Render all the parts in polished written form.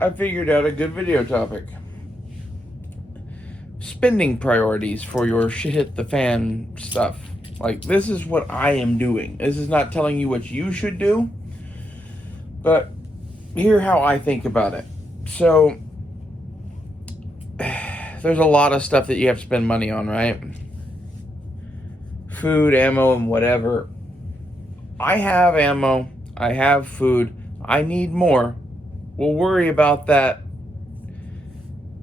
I figured out a good video topic. Spending priorities for your shit hit the fan stuff. Like, this is what I am doing. This is not telling you what you should do, but hear how I think about it. So, there's a lot of stuff that you have to spend money on, right? Food, ammo, and whatever. I have ammo. I have food. I need more. We'll worry about that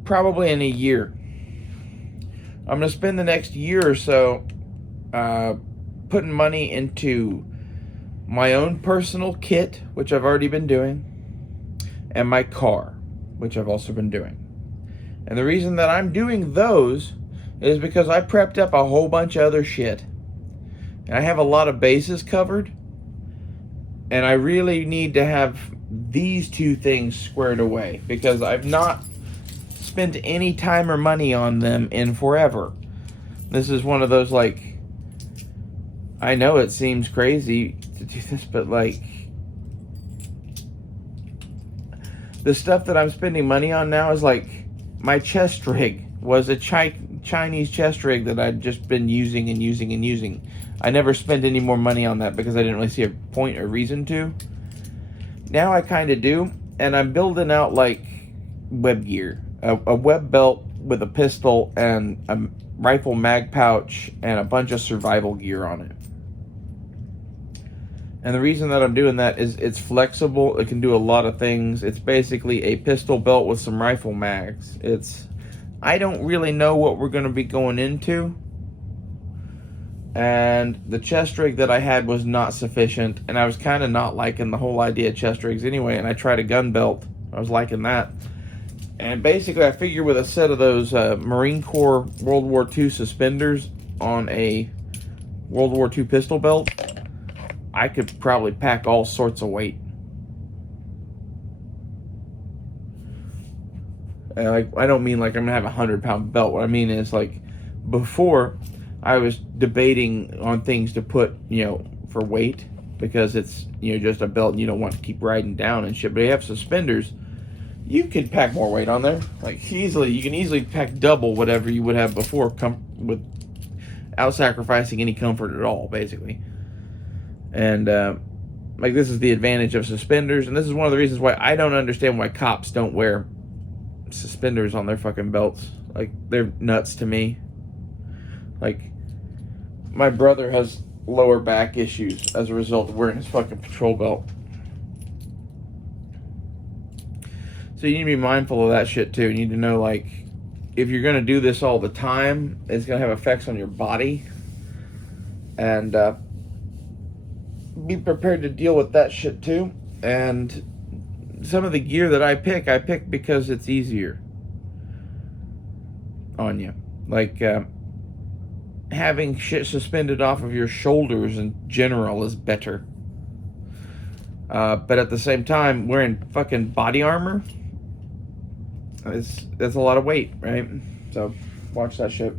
probably in a year. I'm going to spend the next year or so putting money into my own personal kit, which I've already been doing, and my car, which I've also been doing. And the reason that I'm doing those is because I prepped up a whole bunch of other shit. And I have a lot of bases covered. And I really need to have these two things squared away, because I've not spent any time or money on them in forever. This is one of those, like, I know it seems crazy to do this, but like, the stuff that I'm spending money on now is like, my chest rig was a Chinese chest rig that I'd just been using and using and using. I never spent any more money on that because I didn't really see a point or reason to. Now I kind of do, and I'm building out like web gear. A web belt with a pistol and a rifle mag pouch and a bunch of survival gear on it. And the reason that I'm doing that is it's flexible. It can do a lot of things. It's basically a pistol belt with some rifle mags. I don't really know what we're going to be going into. And the chest rig that I had was not sufficient. And I was kind of not liking the whole idea of chest rigs anyway. And I tried a gun belt. I was liking that. And basically I figure with a set of those Marine Corps World War II suspenders on a World War II pistol belt, I could probably pack all sorts of weight. And I don't mean like I'm going to have a 100-pound belt. What I mean is, like, before I was debating on things to put, for weight, because it's, just a belt and you don't want to keep riding down and shit. But you have suspenders, you can pack more weight on there. Like, easily, you can easily pack double whatever you would have before, without sacrificing any comfort at all, basically. And, like, this is the advantage of suspenders, and this is one of the reasons why I don't understand why cops don't wear suspenders on their fucking belts. Like, they're nuts to me. Like, my brother has lower back issues as a result of wearing his fucking patrol belt. So you need to be mindful of that shit too. You need to know, like, if you're going to do this all the time, it's going to have effects on your body. And be prepared to deal with that shit too. And some of the gear that I pick because it's easier on you. Like, having shit suspended off of your shoulders in general is better. But at the same time, wearing fucking body armor, that's a lot of weight, right? So watch that shit.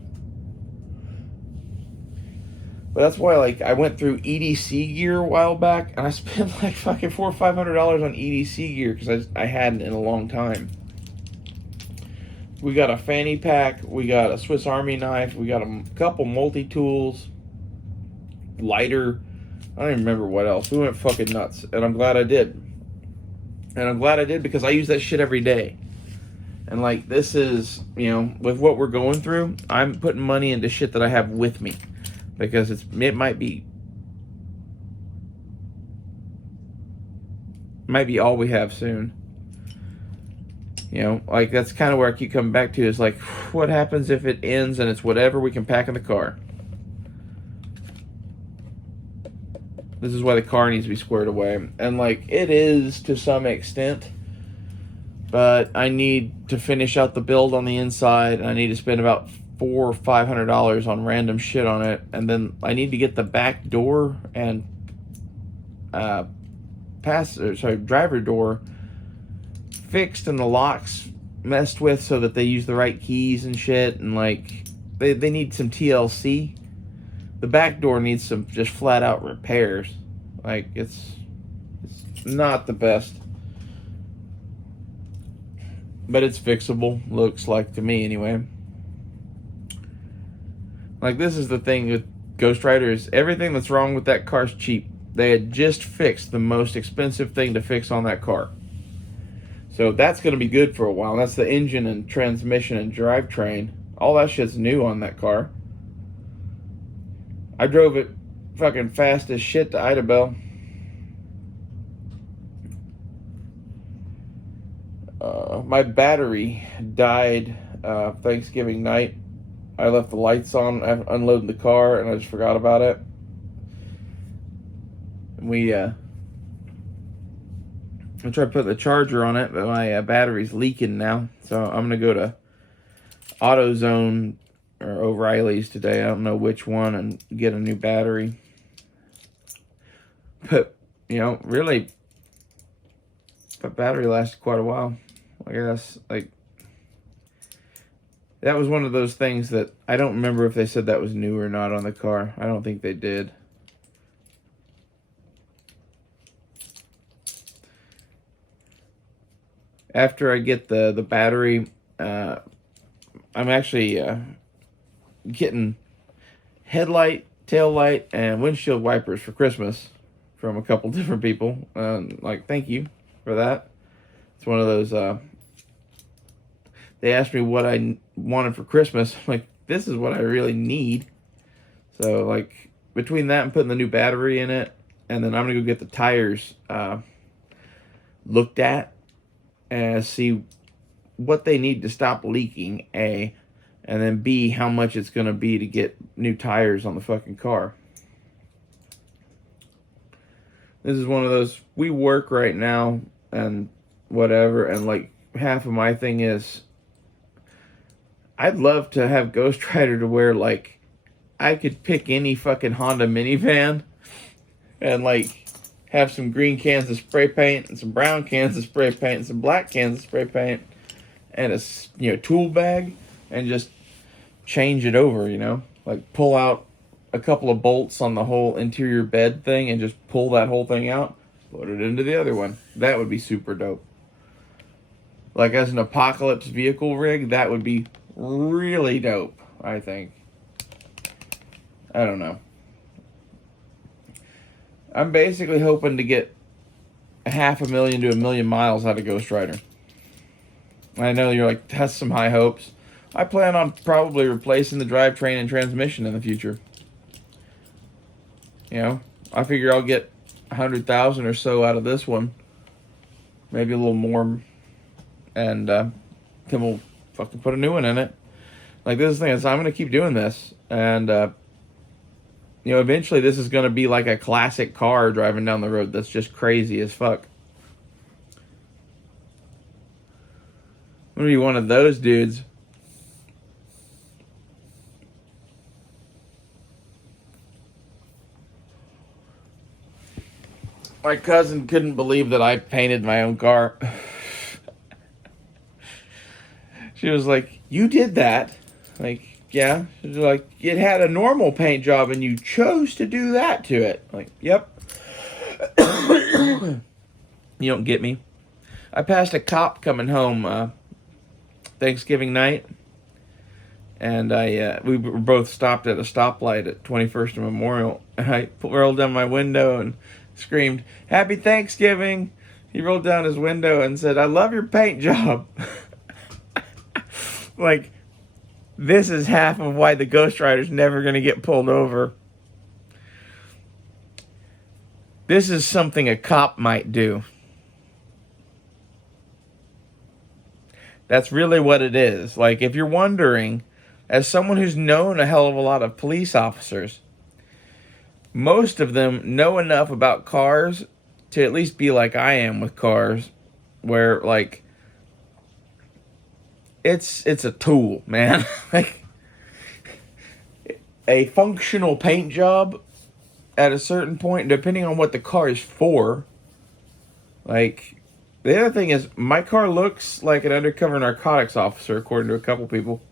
But that's why, like, I went through EDC gear a while back, and I spent like fucking $400 or $500 on EDC gear because I hadn't in a long time. We got a fanny pack, we got a Swiss Army knife, we got a couple multi-tools, lighter, I don't even remember what else. We went fucking nuts, and I'm glad I did. And I'm glad I did because I use that shit every day. And, like, this is, with what we're going through, I'm putting money into shit that I have with me. Because it might be all we have soon. Like, that's kind of where I keep coming back to, is like, what happens if it ends and it's whatever we can pack in the car? This is why the car needs to be squared away. And, like, it is to some extent. But I need to finish out the build on the inside. And I need to spend about $400 or $500 on random shit on it. And then I need to get the back door and driver door fixed and the locks messed with so that they use the right keys and shit. And, like, they need some TLC. The back door needs some just flat out repairs. Like, it's not the best. but it's fixable, looks like to me anyway. Like, this is the thing with Ghost Rider, is everything that's wrong with that car's cheap. They had just fixed the most expensive thing to fix on that car. So that's going to be good for a while. That's the engine and transmission and drivetrain. All that shit's new on that car. I drove it fucking fast as shit to Idabel. My battery died Thanksgiving night. I left the lights on, unloading the car, and I just forgot about it. I tried putting the charger on it, but my battery's leaking now. So I'm going to go to AutoZone or O'Reilly's today. I don't know which one, and get a new battery. But, really, the battery lasted quite a while. I guess, that was one of those things that I don't remember if they said that was new or not on the car. I don't think they did. After I get the battery, I'm actually getting headlight, tail light, and windshield wipers for Christmas from a couple different people. Thank you for that. It's one of those, they asked me what I wanted for Christmas. I'm like, this is what I really need. So, between that and putting the new battery in it, and then I'm going to go get the tires looked at and see what they need to stop leaking, A, and then B, how much it's going to be to get new tires on the fucking car. This is one of those, we work right now and whatever, and half of my thing is, I'd love to have Ghost Rider to where I could pick any fucking Honda minivan and have some green cans of spray paint and some brown cans of spray paint and some black cans of spray paint and a tool bag and just change it over, pull out a couple of bolts on the whole interior bed thing and just pull that whole thing out, put it into the other one. That would be super dope. As an apocalypse vehicle rig, that would be really dope, I think. I don't know. I'm basically hoping to get 500,000 to 1,000,000 miles out of Ghost Rider. I know you're like, that's some high hopes. I plan on probably replacing the drivetrain and transmission in the future. I figure I'll get 100,000 or so out of this one. Maybe a little more. And then we'll fucking put a new one in it. This is the thing, is I'm going to keep doing this. And, eventually this is going to be like a classic car driving down the road that's just crazy as fuck. I'm going to be one of those dudes. My cousin couldn't believe that I painted my own car. She was like, you did that? Yeah. She was like, it had a normal paint job and you chose to do that to it. Yep. You don't get me. I passed a cop coming home Thanksgiving night. And we were both stopped at a stoplight at 21st and Memorial. And I rolled down my window and screamed, "Happy Thanksgiving!" He rolled down his window and said, "I love your paint job." This is half of why the Ghost Rider's never going to get pulled over. This is something a cop might do. That's really what it is. If you're wondering, as someone who's known a hell of a lot of police officers, most of them know enough about cars to at least be like I am with cars, where, it's a tool, man. A functional paint job at a certain point, depending on what the car is for. The other thing is, my car looks like an undercover narcotics officer, according to a couple people.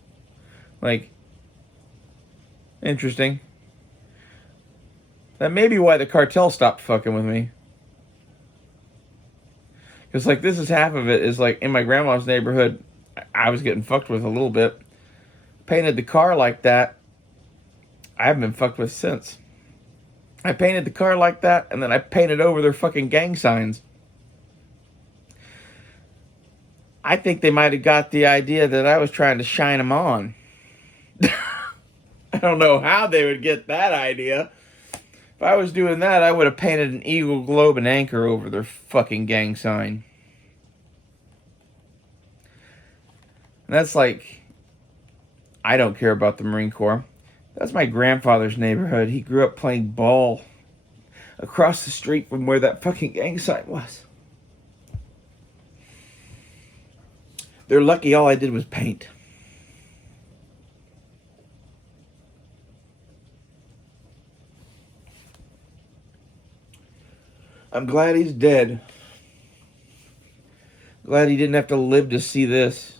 Interesting. That may be why the cartel stopped fucking with me. Because, this is half of it is, in my grandma's neighborhood, I was getting fucked with a little bit. Painted the car like that. I haven't been fucked with since. I painted the car like that, and then I painted over their fucking gang signs. I think they might have got the idea that I was trying to shine them on. I don't know how they would get that idea. If I was doing that, I would have painted an eagle, globe, and anchor over their fucking gang sign. And that's like, I don't care about the Marine Corps. That's my grandfather's neighborhood. He grew up playing ball across the street from where that fucking gang sign was. They're lucky all I did was paint. I'm glad he's dead. Glad he didn't have to live to see this.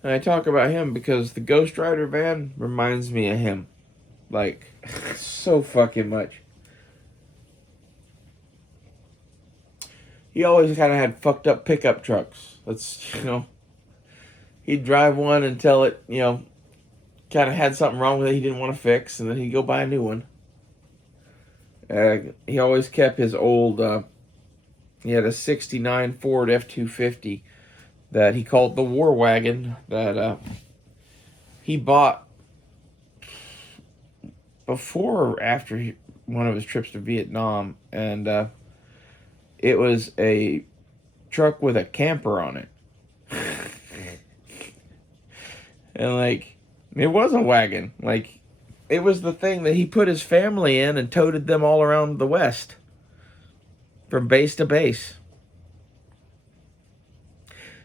And I talk about him because the Ghost Rider van reminds me of him. Like, so fucking much. He always kind of had fucked up pickup trucks. He'd drive one until it, kind of had something wrong with it he didn't want to fix, and then he'd go buy a new one. He always kept his old, he had a 69 Ford F-250 that he called the War Wagon that he bought before or after one of his trips to Vietnam, and it was a truck with a camper on it. And like, it was a wagon. Like, it was the thing that he put his family in and toted them all around the West from base to base.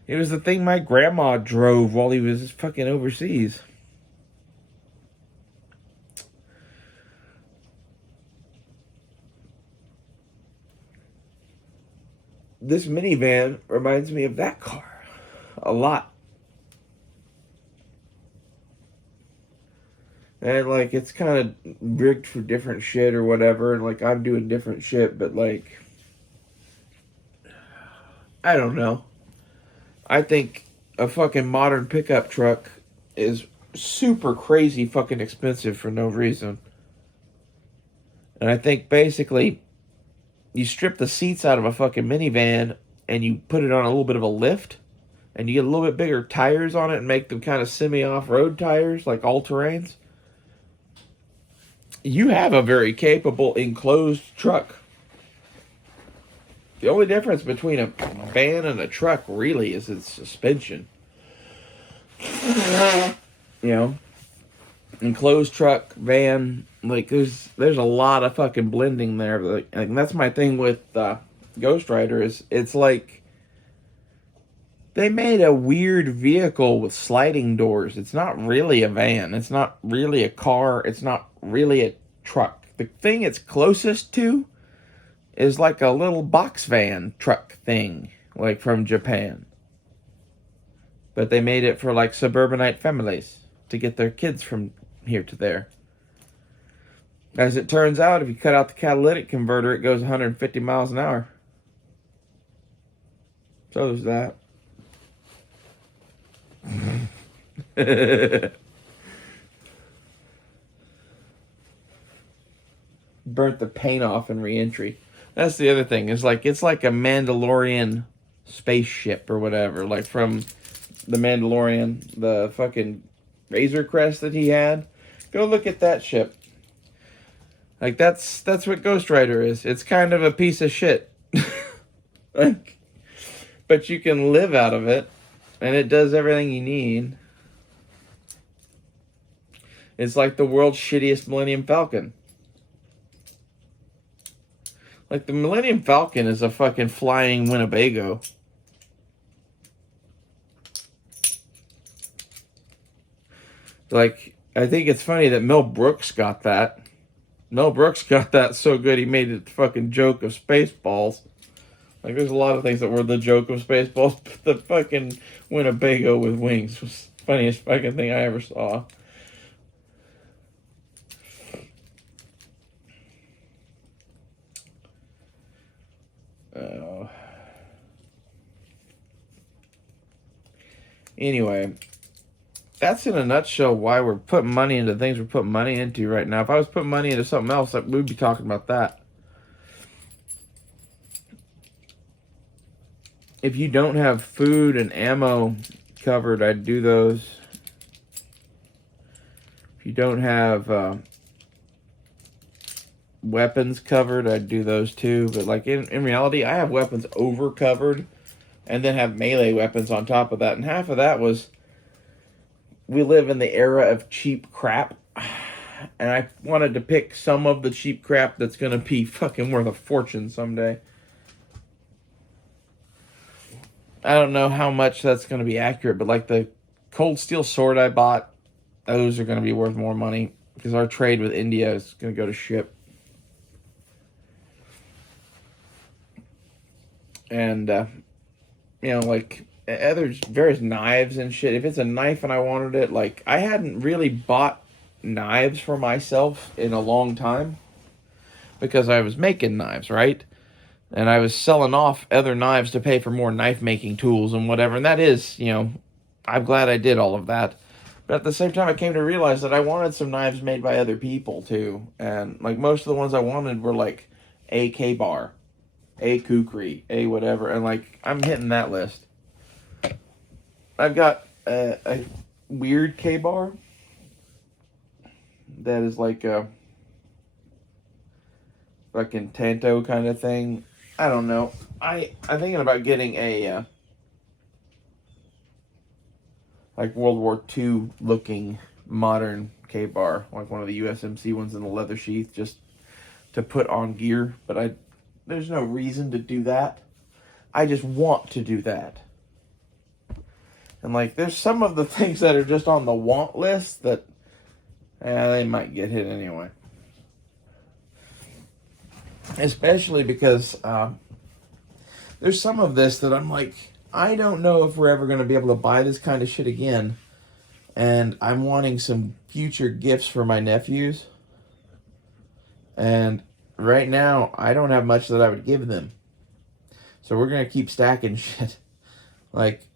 It was the thing my grandma drove while he was fucking overseas. This minivan reminds me of that car a lot. And like, it's kind of rigged for different shit or whatever, and like, I'm doing different shit, but like, I don't know. I think a fucking modern pickup truck is super crazy fucking expensive for no reason. And I think basically you strip the seats out of a fucking minivan and you put it on a little bit of a lift and you get a little bit bigger tires on it and make them kind of semi-off-road tires, like all-terrains. You have a very capable enclosed truck. The only difference between a van and a truck really is its suspension. Enclosed truck, van, like there's a lot of fucking blending there. Like, and that's my thing with Ghost Rider is it's like they made a weird vehicle with sliding doors. It's not really a van. It's not really a car. It's not really a truck. The thing it's closest to is like a little box van truck thing, like from Japan. But they made it for like suburbanite families to get their kids from here to there. As it turns out, if you cut out the catalytic converter, it goes 150 miles an hour. So there's that. Burnt the paint off in re-entry. That's the other thing. It's like a Mandalorian spaceship or whatever. Like from the Mandalorian, the fucking Razor Crest that he had. Go look at that ship. Like that's what Ghost Rider is. It's kind of a piece of shit. Like, but you can live out of it, and it does everything you need. It's like the world's shittiest Millennium Falcon. Like, the Millennium Falcon is a fucking flying Winnebago. Like, I think it's funny that Mel Brooks got that. Mel Brooks got that so good he made it the fucking joke of Spaceballs. Like, there's a lot of things that were the joke of Spaceballs, but the fucking Winnebago with wings was the funniest fucking thing I ever saw. Anyway, that's in a nutshell why we're putting money into things we're putting money into right now. If I was putting money into something else, we'd be talking about that. If you don't have food and ammo covered, I'd do those. If you don't have weapons covered, I'd do those too. But like in reality, I have weapons over covered and then have melee weapons on top of that. And half of that was, we live in the era of cheap crap. And I wanted to pick some of the cheap crap that's going to be fucking worth a fortune someday. I don't know how much that's going to be accurate, but like the cold steel sword I bought, those are going to be worth more money because our trade with India is going to go to shit. And, like, there's various knives and shit. If it's a knife and I wanted it, like, I hadn't really bought knives for myself in a long time because I was making knives, right? And I was selling off other knives to pay for more knife making tools and whatever. And that is, I'm glad I did all of that. But at the same time, I came to realize that I wanted some knives made by other people too. And like most of the ones I wanted were like a K-bar, a kukri, a whatever. And like, I'm hitting that list. I've got a weird K-bar that is like a fucking Tanto kind of thing. I don't know. I'm thinking about getting a like World War II looking modern K-bar, like one of the USMC ones in the leather sheath, just to put on gear. But there's no reason to do that. I just want to do that. And like, there's some of the things that are just on the want list that they might get hit anyway. Especially because there's some of this that I'm like, I don't know if we're ever going to be able to buy this kind of shit again. And I'm wanting some future gifts for my nephews. And right now, I don't have much that I would give them. So we're going to keep stacking shit. Like,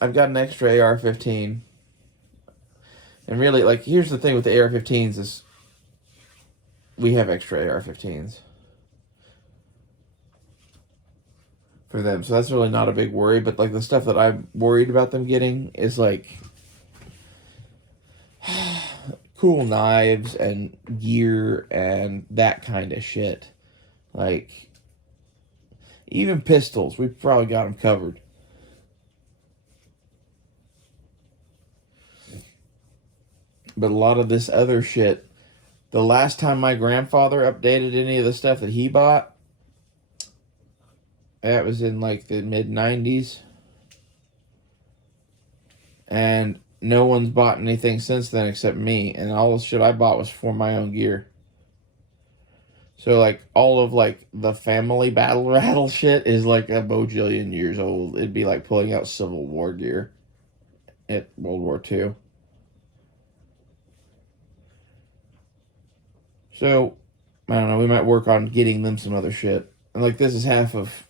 I've got an extra AR-15. And really, like, here's the thing with the AR-15s is we have extra AR-15s for them. So that's really not a big worry. But, like, the stuff that I'm worried about them getting is, like, cool knives and gear and that kind of shit. Like, even pistols. We've probably got them covered. But a lot of this other shit, the last time my grandfather updated any of the stuff that he bought, that was in like the mid-90s. And no one's bought anything since then except me. And all the shit I bought was for my own gear. So like all of like the family battle rattle shit is like a bojillion years old. It'd be like pulling out Civil War gear at World War II. So, I don't know, we might work on getting them some other shit. And, like, this is half of,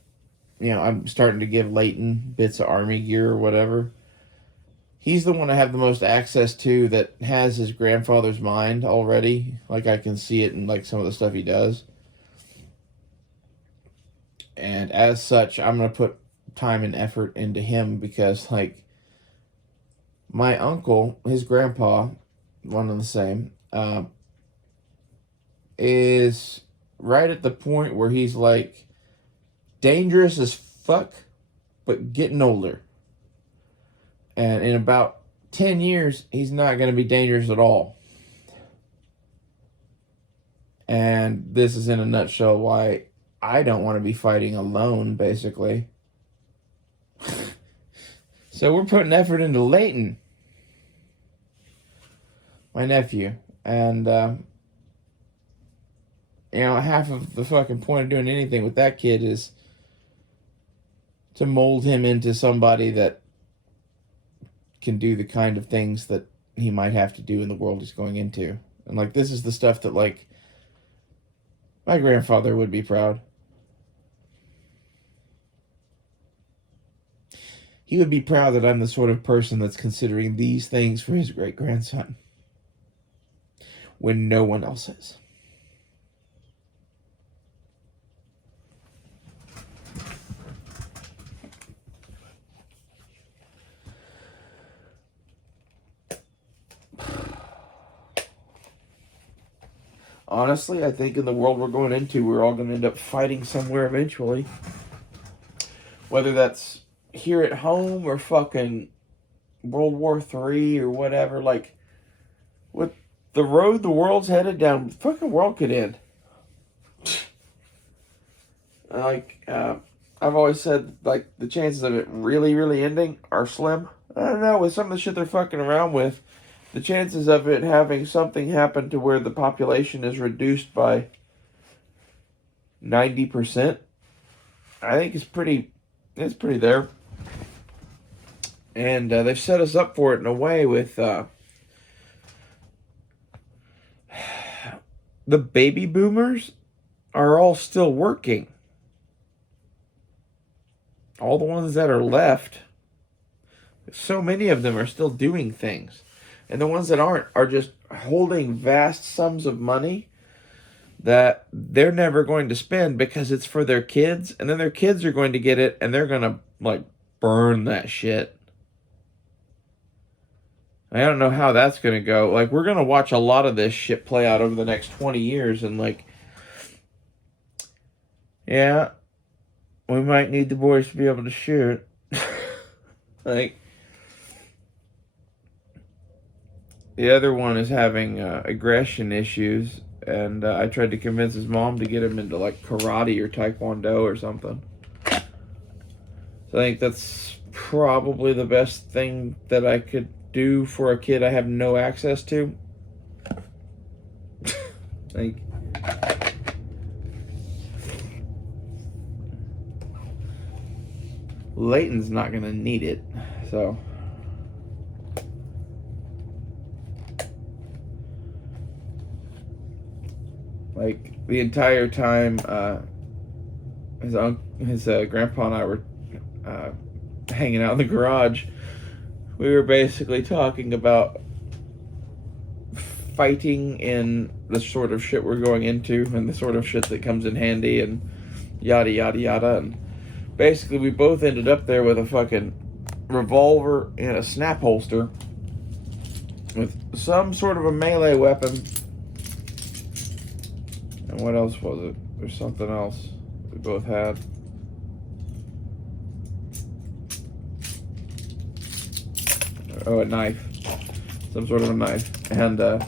I'm starting to give Leighton bits of Army gear or whatever. He's the one I have the most access to that has his grandfather's mind already. Like, I can see it in, like, some of the stuff he does. And as such, I'm going to put time and effort into him because, like, my uncle, his grandpa, one and the same, is right at the point where he's like dangerous as fuck, but getting older. And in about 10 years, he's not going to be dangerous at all. And this is in a nutshell why I don't want to be fighting alone, basically. So we're putting effort into Leighton, my nephew. And half of the fucking point of doing anything with that kid is to mold him into somebody that can do the kind of things that he might have to do in the world he's going into. And, like, this is the stuff that, like, my grandfather would be proud. He would be proud that I'm the sort of person that's considering these things for his great-grandson when no one else is. Honestly, I think in the world we're going into, we're all going to end up fighting somewhere eventually. Whether that's here at home or fucking World War III or whatever. Like, with the road the world's headed down, the fucking world could end. Like, I've always said, like, the chances of it really, really ending are slim. I don't know, with some of the shit they're fucking around with, the chances of it having something happen to where the population is reduced by 90%, I think it's pretty there. And they've set us up for it in a way with the baby boomers are all still working. All the ones that are left, so many of them are still doing things. And the ones that aren't are just holding vast sums of money that they're never going to spend because it's for their kids. And then their kids are going to get it and they're going to, like, burn that shit. I don't know how that's going to go. Like, we're going to watch a lot of this shit play out over the next 20 years. And, like, yeah, we might need the boys to be able to shoot. Like, the other one is having aggression issues, and I tried to convince his mom to get him into, like, karate or taekwondo or something. So I think that's probably the best thing that I could do for a kid I have no access to. Like, Leighton's not gonna need it, so. Like, the entire time, his grandpa and I were hanging out in the garage, we were basically talking about fighting in the sort of shit we're going into and the sort of shit that comes in handy and yada yada yada. And basically we both ended up there with a fucking revolver and a snap holster with some sort of a melee weapon. And what else was it? There's something else we both had. Oh, a knife. Some sort of a knife. And, I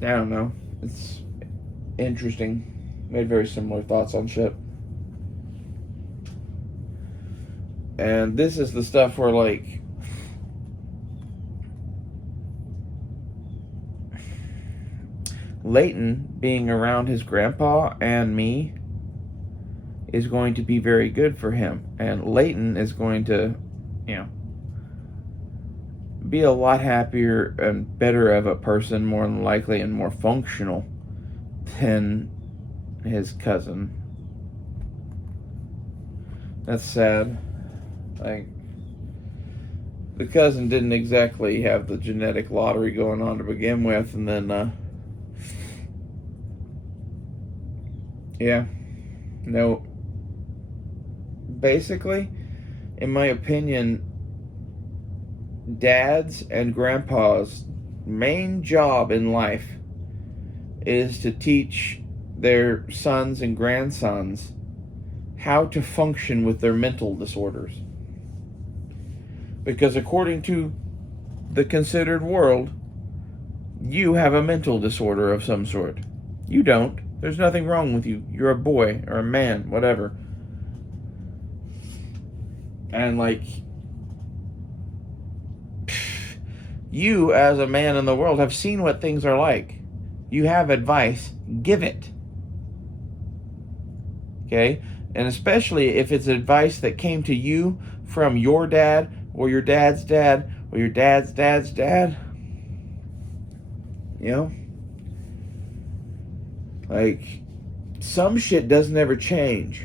don't know. It's interesting. Made very similar thoughts on shit. And this is the stuff where, like, Leighton being around his grandpa and me is going to be very good for him. And Leighton is going to, be a lot happier and better of a person, more than likely, and more functional than his cousin. That's sad. Like, the cousin didn't exactly have the genetic lottery going on to begin with, and then, yeah. No. Basically, in my opinion, dads and grandpas' main job in life is to teach their sons and grandsons how to function with their mental disorders. Because according to the considered world, you have a mental disorder of some sort. You don't. There's nothing wrong with you. You're a boy or a man, whatever. And, like, You, as a man in the world, have seen what things are like. You have advice. Give it. Okay? And especially if it's advice that came to you from your dad or your dad's dad or your dad's dad's dad. You know? Like, some shit doesn't ever change.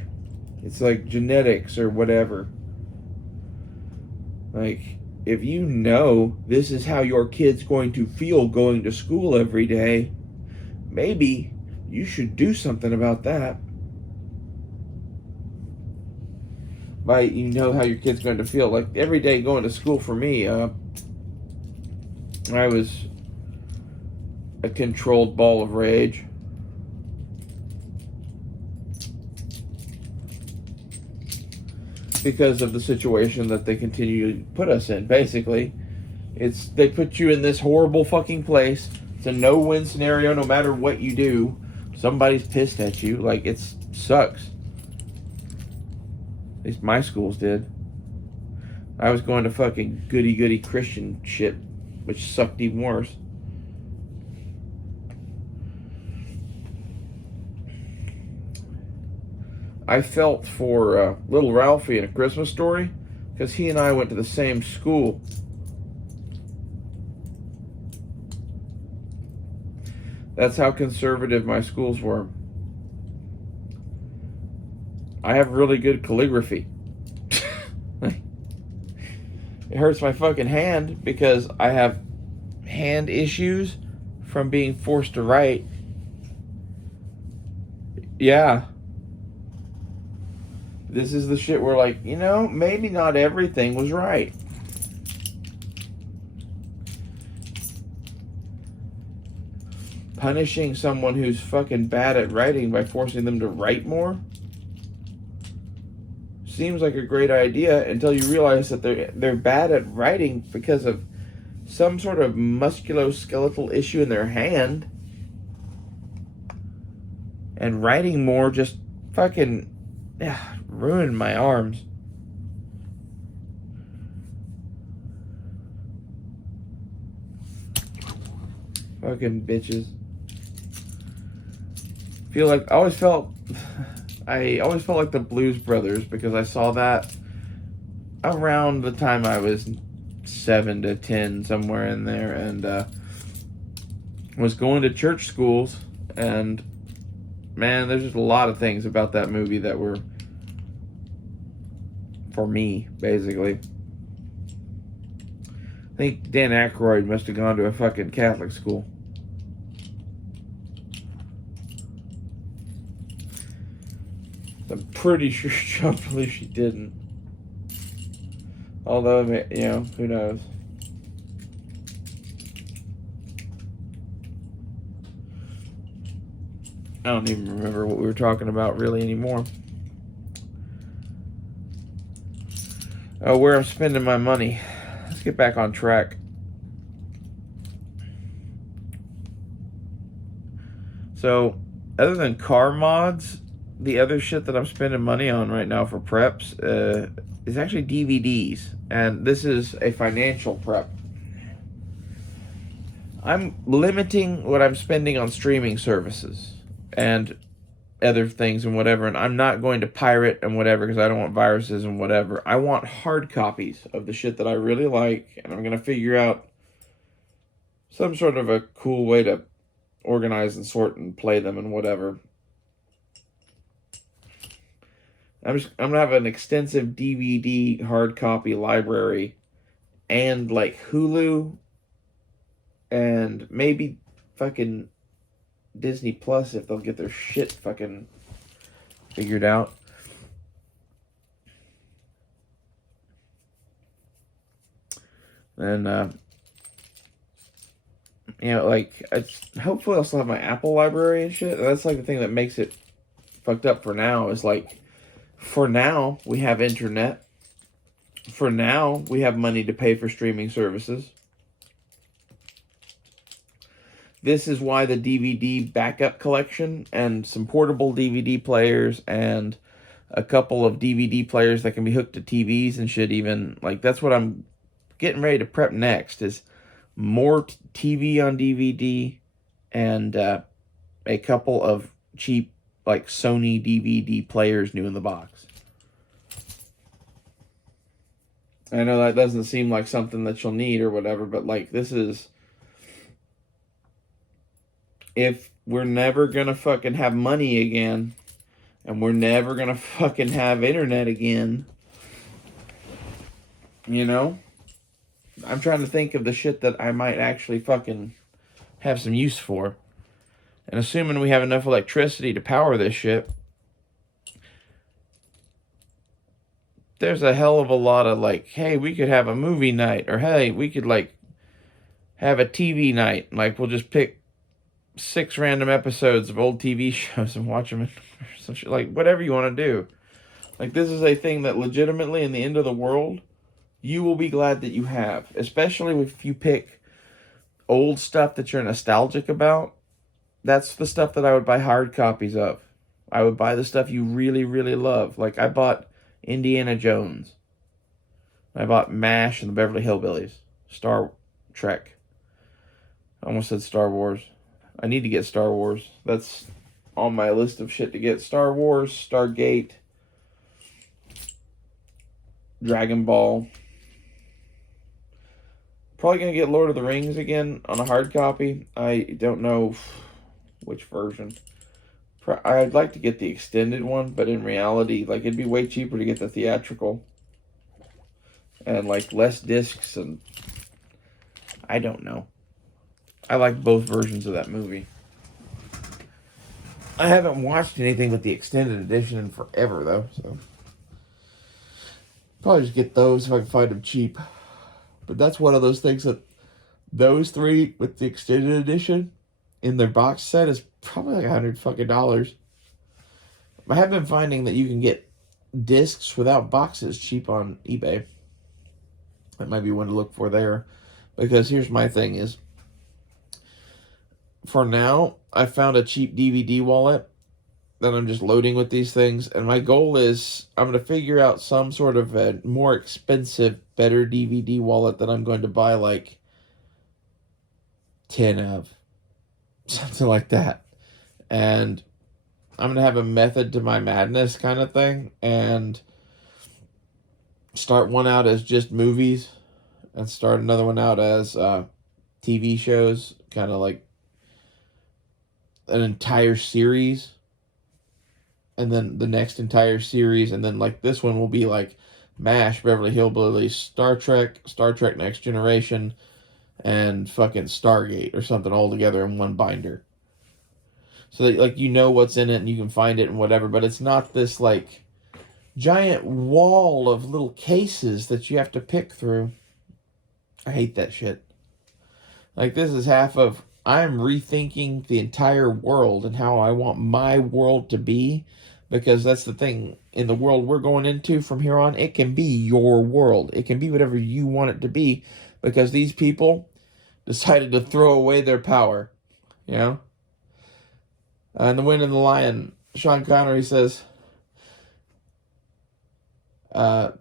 It's like genetics or whatever. Like, if you know this is how your kid's going to feel going to school every day, maybe you should do something about that. But you know how your kid's going to feel. Like, every day going to school for me, I was a controlled ball of rage. Because of the situation that they continue to put us in. Basically, they put you in this horrible fucking place. It's a no-win scenario. No matter what you do, somebody's pissed at you. Like, it sucks. At least my schools did. I was going to fucking goody-goody Christian shit, which sucked even worse. I felt for little Ralphie in A Christmas Story because he and I went to the same school. That's how conservative my schools were. I have really good calligraphy. It hurts my fucking hand because I have hand issues from being forced to write. Yeah. This is the shit where, like, you know, maybe not everything was right. Punishing someone who's fucking bad at writing by forcing them to write more seems like a great idea until you realize that they're bad at writing because of some sort of musculoskeletal issue in their hand. And writing more just fucking ruined my arms. Fucking bitches. I always felt like the Blues Brothers because I saw that around the time I was 7 to 10, somewhere in there, and was going to church schools, and man, there's just a lot of things about that movie that were for me, basically. I think Dan Aykroyd must have gone to a fucking Catholic school. I'm pretty sure John Belushi didn't. Although, you know, who knows? I don't even remember what we were talking about really anymore. Oh, where I'm spending my money. Let's get back on track. So, other than car mods, the other shit that I'm spending money on right now for preps is actually DVDs. And this is a financial prep. I'm limiting what I'm spending on streaming services and other things and whatever, and I'm not going to pirate and whatever because I don't want viruses and whatever. I want hard copies of the shit that I really like, and I'm going to figure out some sort of a cool way to organize and sort and play them and whatever. I'm going to have an extensive DVD hard copy library and like Hulu and maybe fucking Disney Plus if they'll get their shit fucking figured out. And you know, like, hopefully I'll still have my Apple library and shit. That's like the thing that makes it fucked up for now is like, for now we have internet. For now we have money to pay for streaming services. This is why the DVD backup collection and some portable DVD players and a couple of DVD players that can be hooked to TVs and shit even. Like, that's what I'm getting ready to prep next is more TV on DVD, and a couple of cheap like Sony DVD players new in the box. I know that doesn't seem like something that you'll need or whatever, but like this is, if we're never gonna fucking have money again, and we're never gonna fucking have internet again, you know? I'm trying to think of the shit that I might actually fucking have some use for. And assuming we have enough electricity to power this shit, there's a hell of a lot of like, hey, we could have a movie night, or hey, we could like have a TV night. Like we'll just pick 6 random episodes of old TV shows and watch them, or some shit, like whatever you want to do. Like this is a thing that legitimately in the end of the world, you will be glad that you have, especially if you pick old stuff that you're nostalgic about. That's the stuff that I would buy hard copies of. I would buy the stuff you really, really love. Like I bought Indiana Jones. I bought MASH and the Beverly Hillbillies. Star Trek. I almost said Star Wars. I need to get Star Wars. That's on my list of shit to get. Star Wars, Stargate, Dragon Ball. Probably going to get Lord of the Rings again on a hard copy. I don't know which version. I'd like to get the extended one, but in reality, like it'd be way cheaper to get the theatrical. And like less discs, and I don't know. I like both versions of that movie. I haven't watched anything with the extended edition in forever though, so probably just get those if I can find them cheap. But that's one of those things that those 3 with the extended edition in their box set is probably like $100 I have been finding that you can get discs without boxes cheap on eBay. That might be one to look for there. Because here's my thing is, for now, I found a cheap DVD wallet that I'm just loading with these things. And my goal is I'm going to figure out some sort of a more expensive, better DVD wallet that I'm going to buy like 10 of. Something like that. And I'm going to have a method to my madness kind of thing. And start one out as just movies. And start another one out as TV shows. Kind of like an entire series. And then the next entire series. And then like this one will be like MASH, Beverly Hillbillies, Star Trek Next Generation, and fucking Stargate or something all together in one binder. So that, like, you know what's in it and you can find it and whatever, but it's not this like giant wall of little cases that you have to pick through. I hate that shit. Like this is half of, I'm rethinking the entire world and how I want my world to be, because that's the thing, in the world we're going into from here on, it can be your world. It can be whatever you want it to be, because these people decided to throw away their power, you know? And The Wind and the Lion, Sean Connery says, your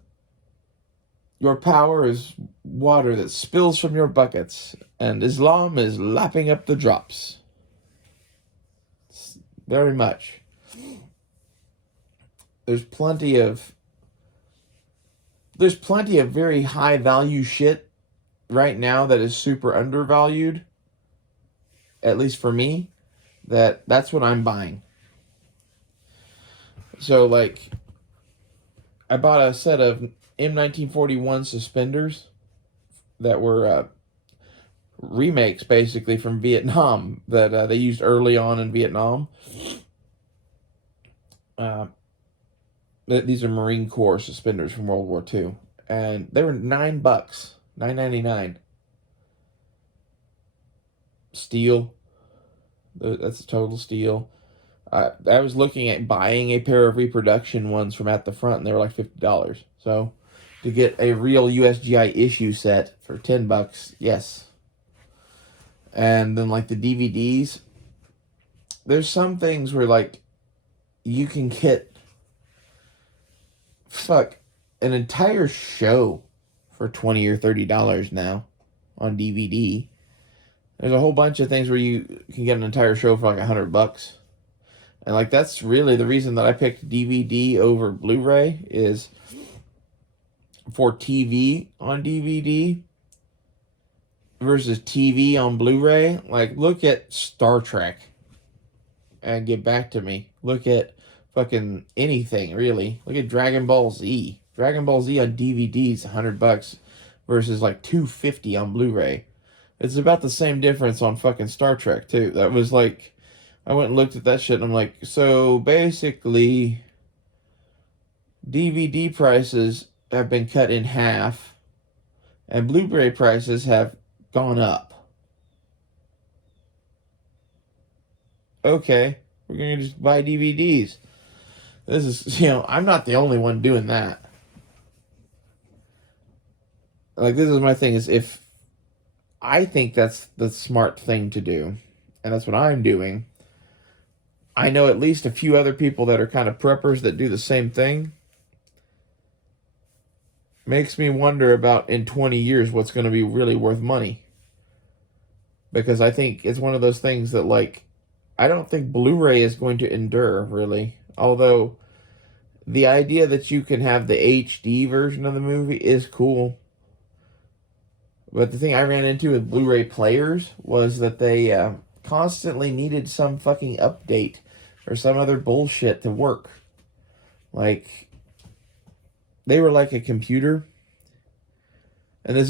power is water that spills from your buckets, and Islam is lapping up the drops. Very much. There's plenty of very high value shit right now that is super undervalued, at least for me, that's what I'm buying. So like I bought a set of M1941 suspenders that were remakes basically from Vietnam that they used early on in Vietnam. These are Marine Corps suspenders from World War II, and they were $9, $9.99. Steel. That's a total steal. I was looking at buying a pair of reproduction ones from At the Front, and they were like $50. So to get a real USGI issue set for $10, yes. And then like the DVDs, there's some things where like you can get an entire show for $20 or $30 now on DVD. There's a whole bunch of things where you can get an entire show for like $100. And like that's really the reason that I picked DVD over Blu-ray is for TV on DVD versus TV on Blu-ray. Like look at Star Trek and get back to me. Look at fucking anything really. Look at Dragon Ball Z. Dragon Ball Z on DVD is $100 versus like $250 on Blu-ray. It's about the same difference on fucking Star Trek too. That was like, I went and looked at that shit and I'm like, so basically DVD prices have been cut in half and Blu-ray prices have gone up. Okay, we're gonna just buy DVDs. This is, I'm not the only one doing that. Like, this is my thing, is if I think that's the smart thing to do, and that's what I'm doing, I know at least a few other people that are kind of preppers that do the same thing. Makes me wonder about in 20 years what's going to be really worth money. Because I think it's one of those things that, like, I don't think Blu-ray is going to endure, really. Although, the idea that you can have the HD version of the movie is cool. But the thing I ran into with Blu-ray players was that they constantly needed some fucking update or some other bullshit to work. Like, they were like a computer. And this